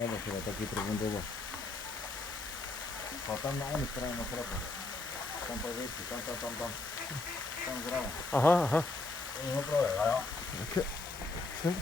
Sudah taki terbentuk. Kotan na ini sekarang berapa? Sampai itu, tonton. Berapa? Aha, aha. Ini berapa ya? Okey. Sen.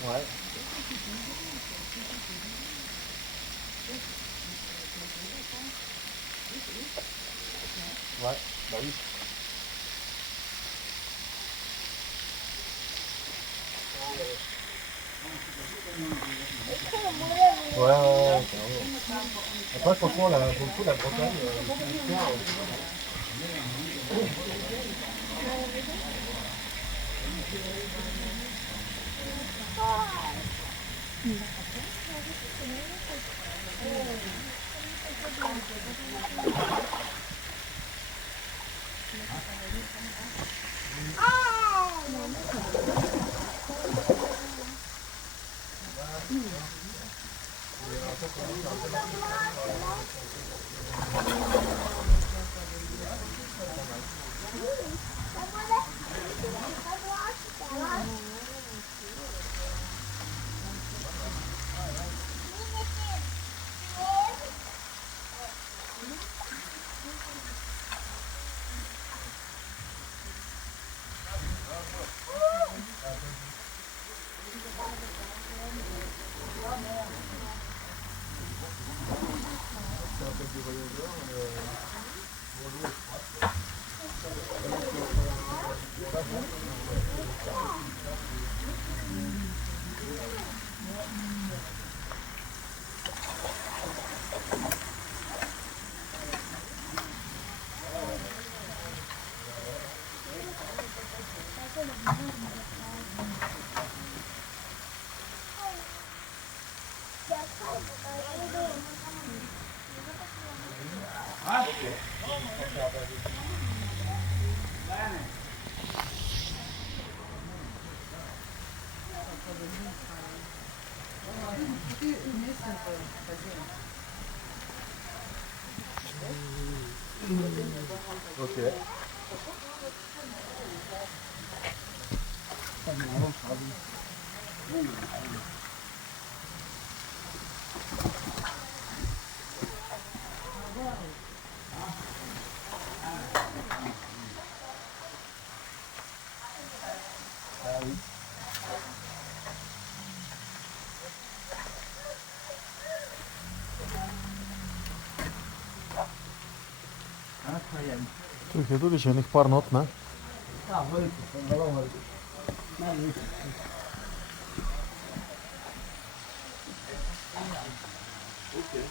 Ouais. Ouais, bah oui. Ouais. Après, franchement, pour le coup, la Bretagne, c'est hyper. Ok. Tu je tudi še nekaj par not, ne? Ja, veliko, zelo veliko. Najveliko. Okay.